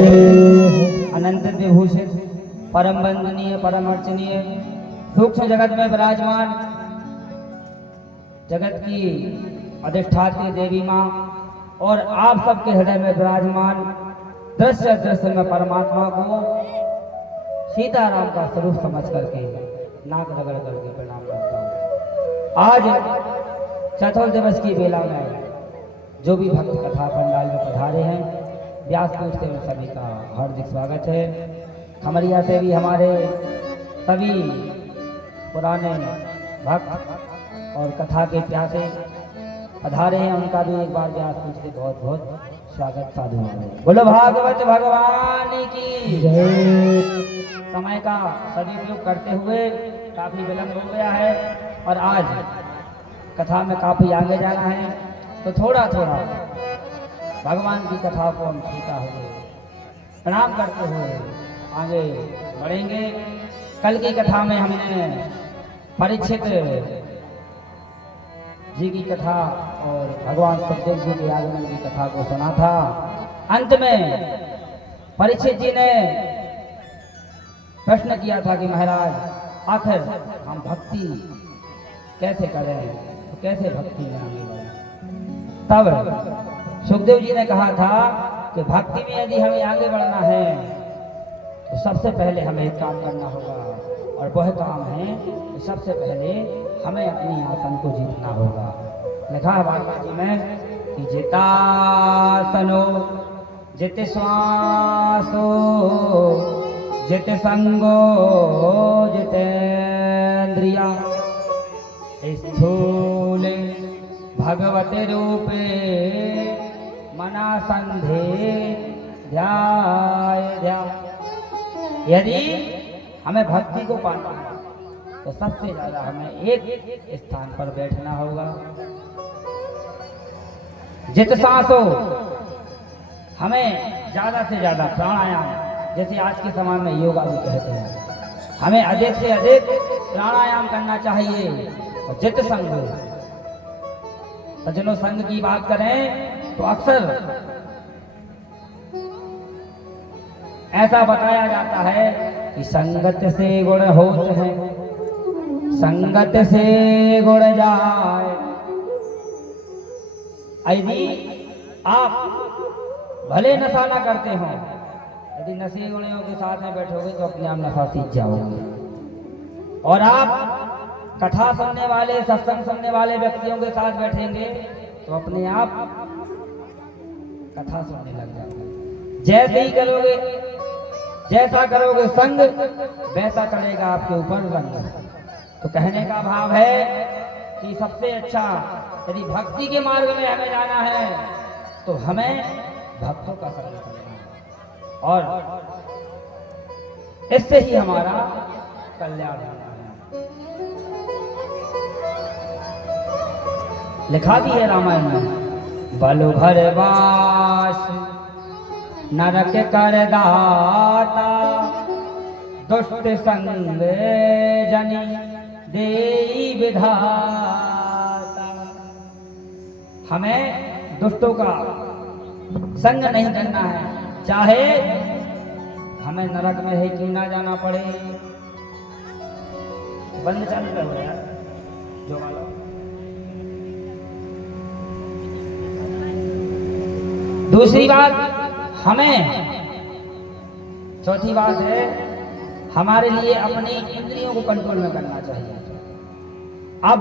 अनंत विभूषित परम वंदनीय परम अर्चनीय सूक्ष्म जगत में विराजमान जगत की अधिष्ठात्री देवी माँ और आप सबके हृदय में विराजमान दृश्य दृश्य में परमात्मा को सीताराम का स्वरूप समझ करके नाक रगड़ करके प्रणाम करता हूँ। आज चतुर्थ दिवस की बेला में जो भी भक्त कथा पंडाल में पधारे हैं, व्यासपीठ से सभी का हार्दिक स्वागत है। खमरिया से भी हमारे सभी पुराने भक्त और कथा के प्यासे पधारे हैं, उनका भी एक बार व्यासपीठ से बहुत बहुत स्वागत साधु है। बोलो भागवत भगवान की जय। समय का सदुपयोग करते हुए काफी विलंब हो गया है और आज कथा में काफी आगे जाना है, तो थोड़ा थोड़ा भगवान की कथा को हम सीता हुए प्रणाम करते हुए आगे बढ़ेंगे। कल की कथा में हमने परीक्षित जी की कथा और भगवान सुखदेव जी के आगमन की कथा को सुना था। अंत में परीक्षित जी ने प्रश्न किया था कि महाराज आखिर हम भक्ति कैसे करें, तो कैसे भक्ति में आगे बढ़ें। तब सुखदेव जी ने कहा था कि भक्ति में यदि हमें आगे बढ़ना है तो सबसे पहले हमें एक काम करना होगा, और वह काम है कि सबसे पहले हमें अपनी आसन को जीतना होगा। लिखा है भागवत जी में कि जितासनो जित श्वासो जित संगो जितेन्द्रिया स्थूल भगवते रूपे मना संधे ध्याय ध्यान। यदि हमें भक्ति को पाना है तो सबसे ज्यादा हमें एक स्थान पर बैठना होगा। जित सांसों हमें ज्यादा से ज्यादा प्राणायाम, जैसे आज के समय में योगा भी कहते हैं, हमें अधिक से अधिक प्राणायाम करना चाहिए। और जित संग, सज्जनों संग की बात करें तो अक्सर ऐसा बताया जाता है कि संगत से गुण होते हैं, संगत से गुण जाए। यदि आप भले नशा ना करते हो, यदि नशे गुणियों के साथ में बैठोगे तो अपने आप नशा सीख जाओगे। और आप कथा सुनने वाले, सत्संग सुनने वाले व्यक्तियों के साथ बैठेंगे तो अपने आप कथा सुनने लग जाओगे। जैसे ही करोगे, जैसा करोगे संग, वैसा चढ़ेगा आपके ऊपर रंग। तो कहने का भाव है कि सबसे अच्छा यदि भक्ति के मार्ग में हमें जाना है तो हमें भक्तों का संग करना है, और इससे ही हमारा कल्याण होना है। लिखा भी है रामायण में, बलु भरवास नरक कर दाता दुष्ट संग जनी देई विधाता। हमें दुष्टों का संग नहीं करना है, चाहे हमें नरक में ही क्यों ना जाना पड़े। बंद चालू करो यार जो वाला। दूसरी बात, हमें चौथी बात है, हमारे लिए अपनी इंद्रियों को कंट्रोल में करना चाहिए। अब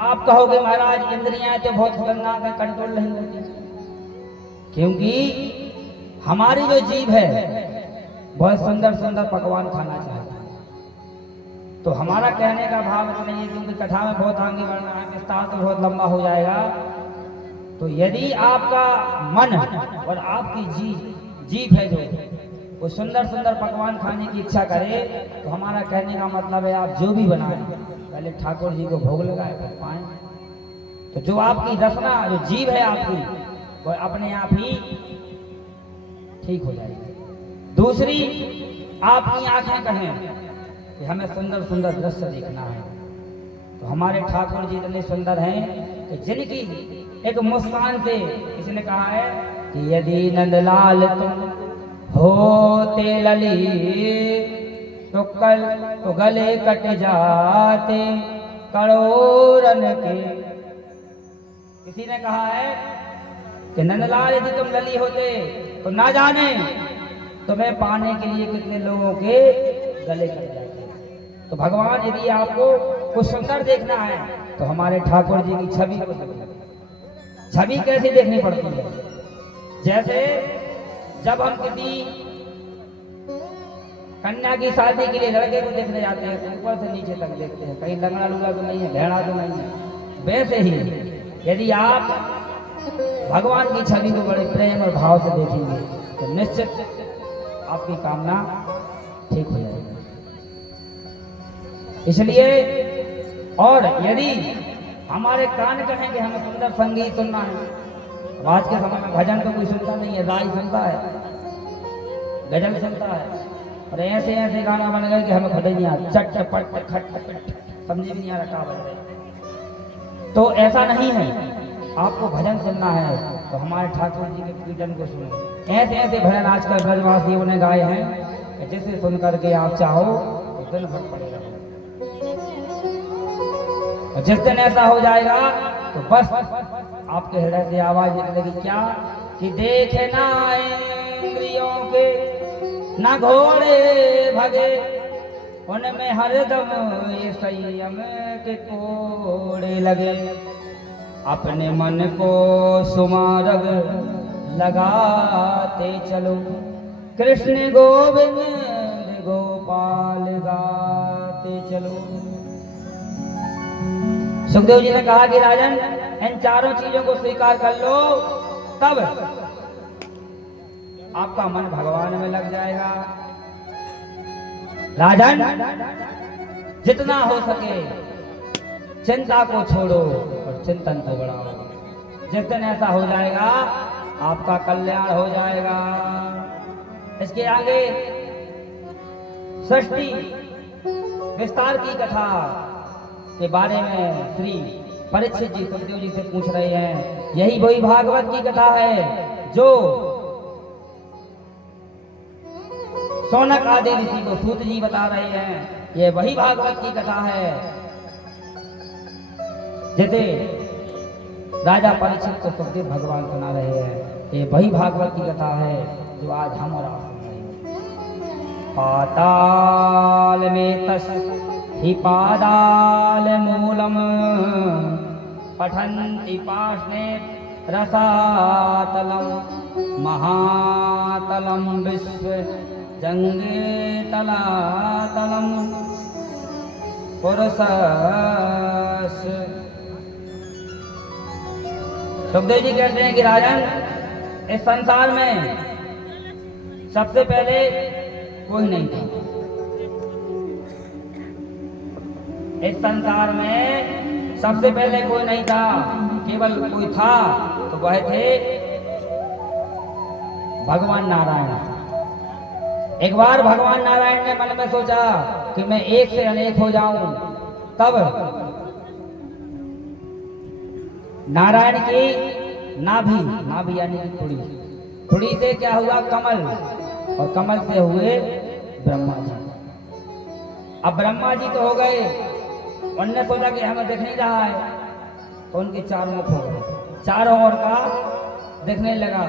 आप कहोगे महाराज इंद्रियां तो बहुत खतरनाक है, कंट्रोल नहीं होती, क्योंकि हमारी जो जीभ है बहुत सुंदर सुंदर पकवान खाना चाहिए। तो हमारा कहने का भाव इतना ही है, क्योंकि कथा में बहुत आगे बढ़ना है, विस्तार तो बहुत लंबा हो जाएगा। तो यदि आपका मन और आपकी जीभ है जो वो सुंदर सुंदर पकवान खाने की इच्छा करे, तो हमारा कहने का मतलब है आप जो भी बनाएं पहले ठाकुर जी को भोग लगाए फिर पाएं। तो जो आपकी रसना, जो जीभ है आपकी, वो अपने आप ही ठीक हो जाएगी। दूसरी, आपकी आंखें कहें कि हमें सुंदर सुंदर दृश्य देखना है, तो हमारे ठाकुर जी इतने सुंदर हैं कि जिनकी एक मुस्कान से, इसने कहा है कि यदि नंदलाल तुम होते लली तो गले कट जाते करोड़न के। किसी ने कहा है कि नंदलाल यदि तुम लली होते तो ना जाने तुम्हें पाने के लिए कितने लोगों के गले कट जाते। तो भगवान यदि आपको कुछ सुंदर देखना है तो हमारे ठाकुर जी की छवि को देखना। छवि कैसे देखनी पड़ती है? जैसे जब हम किसी कन्या की शादी के लिए लड़के को देखने जाते हैं तो ऊपर से नीचे तक देखते हैं, कहीं लंगड़ा लूंगा तो नहीं है, भेड़ा तो नहीं है। वैसे ही यदि आप भगवान की छवि को बड़े प्रेम और भाव से देखेंगे तो निश्चित आपकी कामना ठीक हो जाएगी। इसलिए और यदि हमारे कान कहें कि हमें सुंदर संगीत सुनना है, तो आज के समय में भजन तो कोई सुनता नहीं है, राई सुनता है, गजल सुनता है, और ऐसे ऐसे गाना बन गए कि हमें खड़े नहीं आता, चट पट खट पट समझ भी नहीं आ रहा बज रहे। तो ऐसा नहीं है, आपको भजन सुनना है तो हमारे ठाकुर जी के कीर्तन को सुनो। ऐसे ऐसे भजन आजकल ब्रजवासियों ने गाए हैं जिसे सुन करके आप चाहो तो दिन भर पड़ेगा। और जिस दिन ऐसा हो जाएगा तो बस आपके हृदय से आवाज निकलेगी क्या कि देखे ना इंद्रियों के ना घोड़े भगे, उनमें हरदम ये संयम के कोड़े लगे। अपने मन को सुमारग लगाते चलो, कृष्ण गोविंद गोपाल गाते चलो। सुखदेव जी ने कहा कि राजन इन चारों चीजों को स्वीकार कर लो, तब आपका मन भगवान में लग जाएगा। राजन जितना हो सके चिंता को छोड़ो और चिंतन को बढ़ाओ। जिस दिन ऐसा हो जाएगा आपका कल्याण हो जाएगा। इसके आगे सृष्टि विस्तार की कथा के बारे में श्री परीक्षित जी सुखदेव जी से पूछ रहे हैं। यही वही भागवत की कथा है जो शौनक आदि ऋषि को सूत जी बता रहे हैं। ये वही भागवत की कथा है जैसे राजा परीक्षित को सुखदेव भगवान सुना रहे हैं। ये वही भागवत की कथा है जो आज हम और आप सुन रहे हैं। पाताल में तस् हि पादाल मूलम पठन्ति पार्ष्णे रसातलम महातलम विश्व जंगे तलातलम पुरुषस्। सुखदेव जी कहते हैं कि राजन इस संसार में सबसे पहले कोई नहीं था। इस संसार में सबसे पहले कोई नहीं था, केवल कोई था तो वह थे भगवान नारायण। एक बार भगवान नारायण ने मन में सोचा कि मैं एक से अनेक हो जाऊं, तब नारायण की नाभि यानी थोड़ी से क्या हुआ कमल, और कमल से हुए ब्रह्मा जी। अब ब्रह्मा जी तो हो गए, उनने सोचा कि हमें दिख नहीं रहा है तो उनके चार मुख हो गए, चारों ओर का दिखने लगा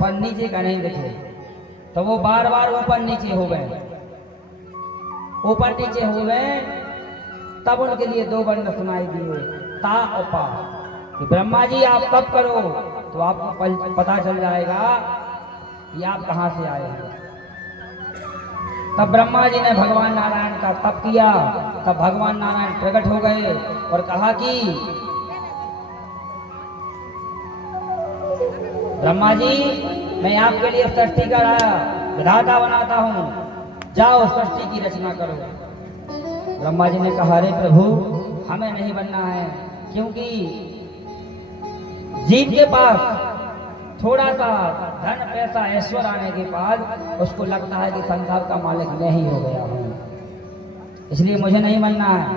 पर नीचे का नहीं दिखे। तो वो बार बार ऊपर नीचे हो गए, ऊपर नीचे हो गए। तब उनके लिए दो वर्ण सुनाई दिए, ता और पा। कि ब्रह्मा जी आप तप करो तो आपको पता चल जाएगा कि आप कहां से आए हैं। तब ब्रह्मा जी ने भगवान नारायण का तप किया। तब भगवान नारायण प्रकट हो गए और कहा कि ब्रह्मा जी मैं आपके लिए सृष्टि का विधाता बनाता हूं, जाओ सृष्टि की रचना करो। ब्रह्मा जी ने कहा अरे प्रभु हमें नहीं बनना है, क्योंकि जीव के पास थोड़ा सा धन पैसा ऐश्वर्य आने के बाद उसको लगता है कि संसार का मालिक मैं ही हो गया हूं, इसलिए मुझे नहीं बनना है।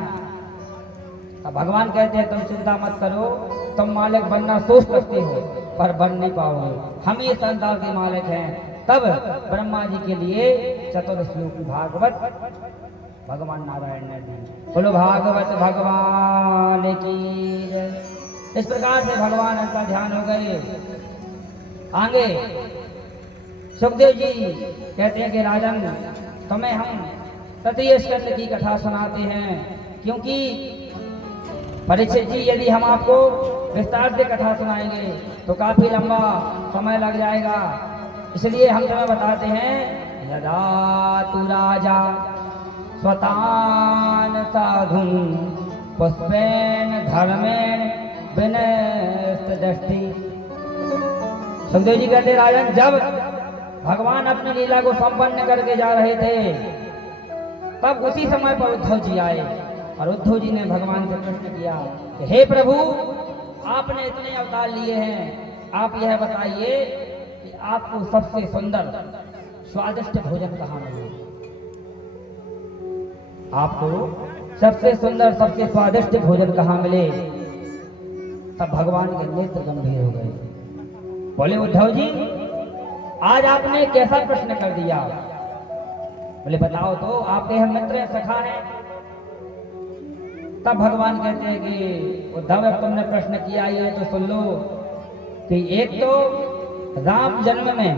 अब भगवान कहते हैं तुम चिंता मत करो, तुम मालिक बनना सोच सकते हो पर बन नहीं पाओगे। हम ही संसार के मालिक हैं, तब ब्रह्मा जी के लिए चतुर्श्लोक भागवत भगवान नारायण ने दी। बोलो भागवत भगवान की जय। इस प्रकार से भगवान का ध्यान हो गए। आगे सुखदेव जी कहते हैं कि राजन, तुम्हें हम तृतीय स्कंद की कथा सुनाते हैं, क्योंकि परीक्षित जी यदि हम आपको विस्तार से कथा सुनाएंगे तो काफी लंबा समय लग जाएगा, इसलिए हम तुम्हें बताते हैं। यदा तु राजा स्वतान साधुन पुष्पेन धर्मेण विनयस्तदष्टि। सुखदेव जी कहते राजन, जब भगवान अपनी लीला को संपन्न करके जा रहे थे, तब उसी समय पर उद्धव जी आए और उद्धव जी ने भगवान से प्रश्न किया कि हे प्रभु, आपने इतने अवतार लिए हैं, आप यह बताइए कि आपको सबसे सुंदर स्वादिष्ट भोजन कहाँ मिले? आपको सबसे सुंदर सबसे स्वादिष्ट भोजन कहाँ मिले? तब भगवान के नेत्र गंभीर हो गए। बोले उद्धव जी, आज आपने कैसा प्रश्न कर दिया? बोले बताओ तो, आपके हम मित्र हैं, सखा हैं। तब भगवान कहते हैं कि उद्धव, अब तुमने प्रश्न किया ये तो सुन लो कि एक तो राम जन्म में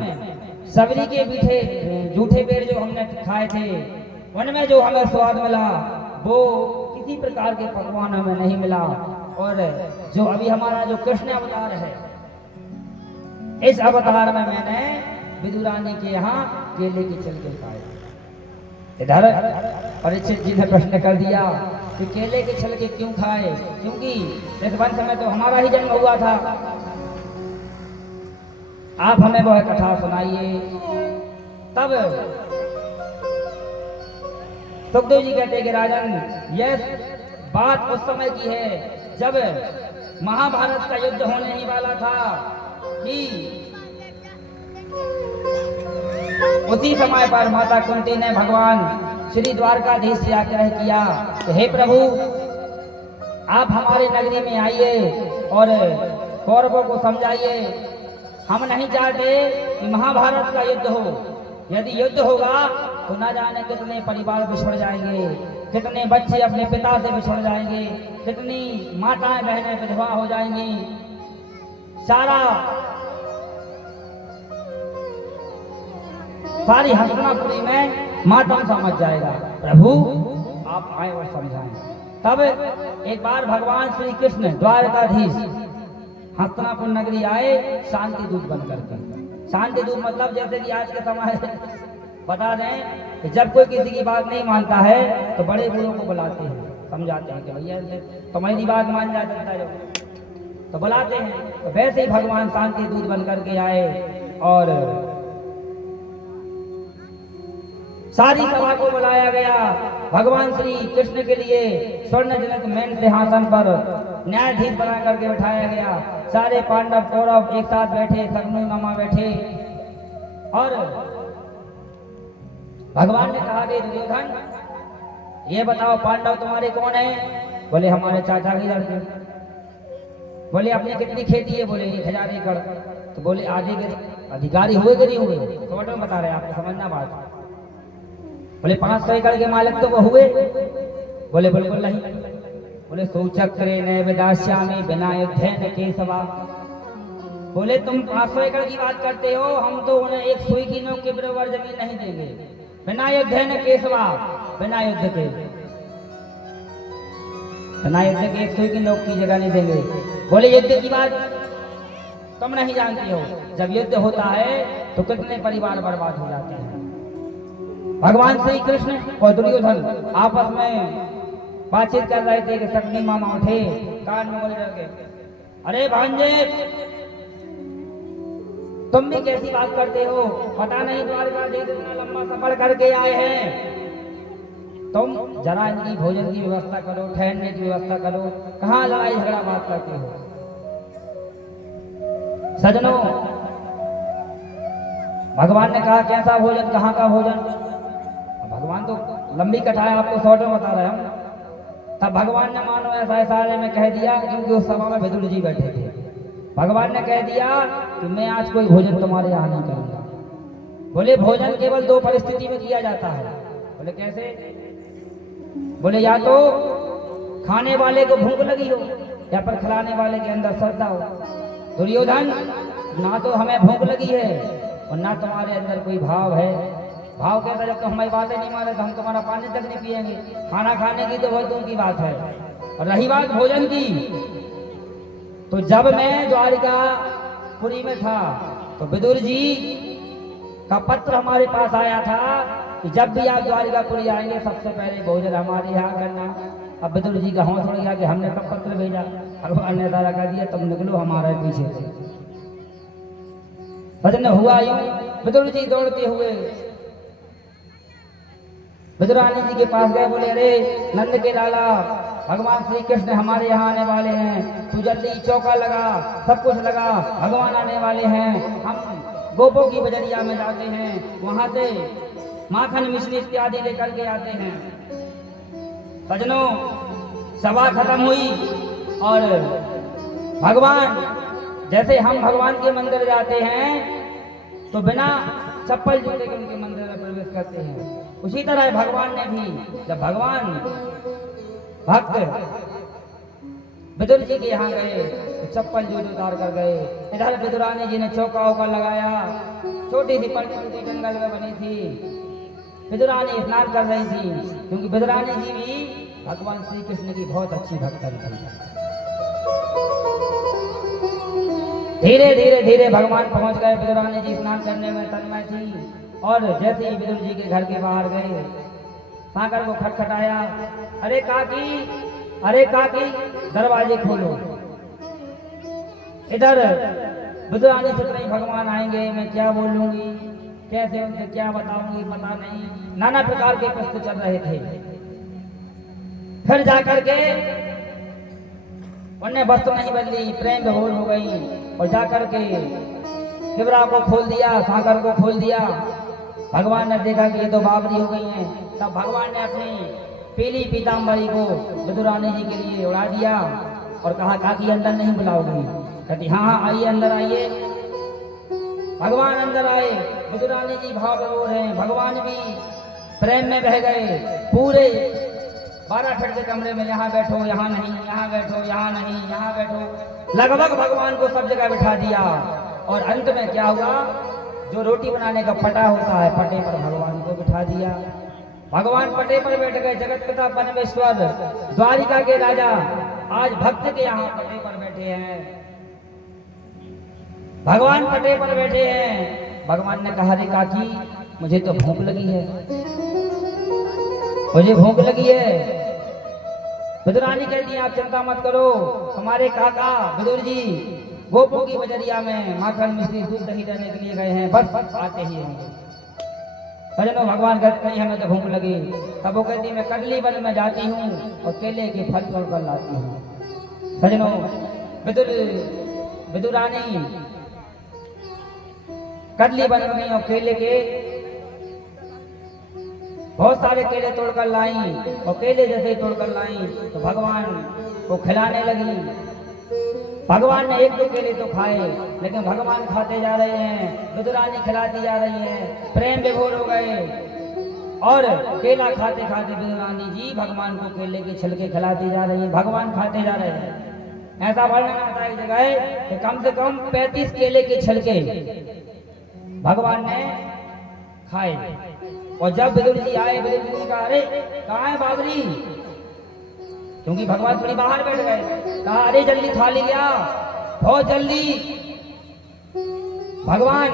सबरी के मीठे जूठे पेड़ जो हमने खाए थे, उनमें जो हमें स्वाद मिला वो किसी प्रकार के पकवान हमें नहीं मिला। और जो अभी हमारा जो कृष्ण अवतार है, इस अवतार में मैंने विदुरानी के यहाँ केले की छिलके खाए। इधर परीक्षित जी ने प्रश्न कर दिया कि केले के छिलके क्यों खाए? क्योंकि इस वंश में तो हमारा ही जन्म हुआ था। आप हमें वह कथा सुनाइए। तब सुखदेव जी कहते कि राजन, यह बात उस समय की है जब महाभारत का युद्ध होने ही वाला था कि उसी समय पर माता कुंती ने भगवान श्री द्वारकाधीश से आग्रह किया कि हे प्रभु, आप हमारी नगरी में आइए और कौरवों को समझाइए। हम नहीं चाहते कि महाभारत का युद्ध हो। यदि युद्ध होगा तो न जाने कितने परिवार बिछड़ जाएंगे, कितने बच्चे अपने पिता से बिछड़ जाएंगे, कितनी माताएं बहनें विधवा हो जाएंगी, सारी हस्तिनापुरी में मातम सा मच जाएगा। प्रभु आप आए और समझाएं। तब एक बार भगवान श्री कृष्ण द्वारकाधीश हस्तिनापुर नगरी आए शांति दूत बन करके। शांति दूत मतलब जैसे कि आज के समय बता दें कि जब कोई किसी की बात नहीं मानता है तो बड़े बूढ़ों को बुलाते हैं, समझाते हैं कि भैया तुम्हारी बात मान जा सकता है तो बुलाते हैं। तो वैसे ही भगवान शांति दूत बन करके आए और सारी सभा को बुलाया गया। भगवान श्री कृष्ण के लिए स्वर्ण जनक मैन सिंहासन पर न्यायाधीश बना करके बैठाया गया। सारे पांडव कौरव एक साथ बैठे, शकुनी मामा बैठे और भगवान ने कहा कि दुर्योधन, ये बताओ पांडव तुम्हारे कौन है? बोले हमारे चाचा के लड़के। बोले अपनी कितनी खेती है? बोले 1000 एकड़। तो बोले आधे के अधिकारी हुए कि नहीं हुए? तो बता रहे आपको समझना बात। बोले 500 एकड़ के मालिक तो वो हुए? बोले बिल्कुल नहीं। बोले सूचक्रे नैवेदास्यामि बिना युद्धेन केशवा। बोले तुम 500 एकड़ की बात करते हो, हम तो उन्हें एक सुई की नोक के बराबर जमीन नहीं देंगे। बिना युद्धेन केशवा, बिना युद्ध के, बिना युद्ध के एक सुई की नोक की जगह नहीं देंगे। बोले युद्ध की बात तुम नहीं जानते हो, जब युद्ध होता है तो कितने परिवार बर्बाद हो जाते हैं। भगवान श्री कृष्ण और दुर्योधन आपस में बातचीत कर रहे थे कि शकुनी मामा उठे, कान में बोले लगे, अरे भांजे तुम भी कैसी बात करते हो? पता नहीं द्वारकाधीश इतना लंबा सफर करके आए हैं, तुम जरा इनकी भोजन की व्यवस्था करो, ठहरने की व्यवस्था करो, कहाँ लड़ाई झगड़ा बात करते हो? सजनों, भगवान ने कहा कैसा भोजन, कहाँ का भोजन? भगवान तो लंबी कथा है, आपको शॉर्ट में बता रहे हम। तब भगवान ने मानो ऐसा इशारे में कह दिया, क्योंकि उस सभा में विदुर जी बैठे थे। भगवान ने कह दिया कि मैं आज कोई भोजन तुम्हारे यहाँ नहीं करूंगा। बोले भोजन केवल दो परिस्थिति में किया जाता है। बोले कैसे? बोले या तो खाने वाले को भूख लगी हो या पर खिलाने वाले के अंदर श्रद्धा हो। दुर्योधन, ना तो हमें भूख लगी है और ना तुम्हारे अंदर कोई भाव है। भाव कहता जब तो हमारी बातें नहीं माने तो हम तुम्हारा पानी तक नहीं पिएंगे। खाना खाने की तो बहुत दूर की बात है। और रही बात भोजन की, तो जब मैं द्वारिकापुरी में था तो विदुर जी का पत्र हमारे पास आया था कि जब भी आप द्वारिकापुरी आएंगे सबसे पहले भोजन हमारे यहाँ करना। अब विदुर जी का हौसला गया कि हमने कब पत्र भेजा, भगवान ने दारा कर दिया तुम निकलो हमारे पीछे से। भजन हुआ यूं, विदुर जी दौड़ते हुए विदुरानी जी के पास गए। बोले अरे नंद के लाला, भगवान श्री कृष्ण हमारे यहाँ आने वाले हैं, तू जल्दी चौका लगा, सब कुछ लगा, भगवान आने वाले हैं। हम गोपों की बजरिया में जाते हैं, वहां से माखन मिश्री इत्यादि लेकर के आते हैं। सजनों, सभा खत्म हुई और भगवान, जैसे हम भगवान के मंदिर जाते हैं तो बिना चप्पल जूते के उनके मंदिर में प्रवेश करते हैं, उसी तरह भगवान ने भी, जब भगवान भक्त विदुर जी के यहाँ गए तो चप्पल जूते उतार कर गए। इधर विदुरानी जी ने चौका वौका लगाया, छोटी सी पलटी टूटी जंगल में बनी थी। विदुरानी स्नान कर रही थी, क्योंकि विदुरानी जी भी भगवान श्री कृष्ण की बहुत अच्छी भक्तन थी। धीरे धीरे धीरे भगवान पहुंच गए। विदुरानी जी स्नान करने में तन्मय थी और जैसे ही विदुर जी के घर के बाहर गए, सागर को खटखटाया, अरे काकी, अरे काकी, दरवाजे खोलो। इधर विदुरानी सोच रही भगवान आएंगे, मैं क्या बोलूंगी, कैसे उनसे क्या बताऊंगी, पता नहीं, नाना प्रकार के प्रश्न चल रहे थे। फिर जाकर के उन्हें वस्त्र नहीं बदली, प्रेम विभोर हो गई और जाकर के शिवरा को खोल दिया, सागर को खोल दिया। भगवान ने देखा कि ये तो बाबरी हो गई हैं, तब भगवान ने अपनी पीली पीताम्बरी को विदुरानी जी के लिए उड़ा दिया और कहा काकी अंदर नहीं बुलाओगी? कहती हाँ हाँ आइए, अंदर आइए। भगवान अंदर आए, विदुरानी जी भाव विभोर हैं, भगवान भी प्रेम में बह गए। पूरे 12 फीट के कमरे में यहाँ बैठो, यहाँ नहीं, यहाँ बैठो, यहाँ नहीं, यहाँ बैठो, लगभग भगवान को सब जगह बिठा दिया। और अंत में क्या हुआ, जो रोटी बनाने का पटा होता है, पटे पर भगवान को बिठा दिया। भगवान पटे पर बैठ गए। जगत पिता परमेश्वर, द्वारिका के राजा आज भक्त के यहाँ पटे पर बैठे हैं। भगवान पटे पर बैठे हैं। भगवान ने कहा रे काकी, मुझे तो भूख लगी है, मुझे भूख लगी है। विदुरानी कहती है आप चिंता मत करो, हमारे काका विदुर जी गोपों की बजरिया में माखन मिश्री दूध दही लेने के लिए गए हैं, बस आते ही होंगे। सजनों, भगवान कहते नहीं हमें तो भूख लगी। तब वो कहती मैं कटली वन में जाती हूँ और केले के फल तोड़ कर लाती हूँ। सजनों, विदुरानी कटली वन में गई और केले के बहुत सारे केले तोड़कर लाई और केले जैसे तोड़कर लाई तो भगवान को खिलाने लगी। भगवान ने 1-2 केले तो खाए, लेकिन भगवान खाते जा रहे हैं, विदुरानी खिलाती जा रही है, प्रेम विभोर हो गए। और केला खाते खाते विदुरानी जी भगवान को केले के छिलके खिलाती जा रही है, भगवान खाते जा रहे हैं। ऐसा वर्णन आता है जगह कि कम से कम 35 केले के छिलके भगवान ने खाए। और जब विदुर जी आए, विदुर जी कहा अरे कहाँ है बाबरी, क्योंकि भगवान थोड़ी बाहर बैठ गए। कहा अरे जल्दी थाली लिया, बहुत जल्दी। भगवान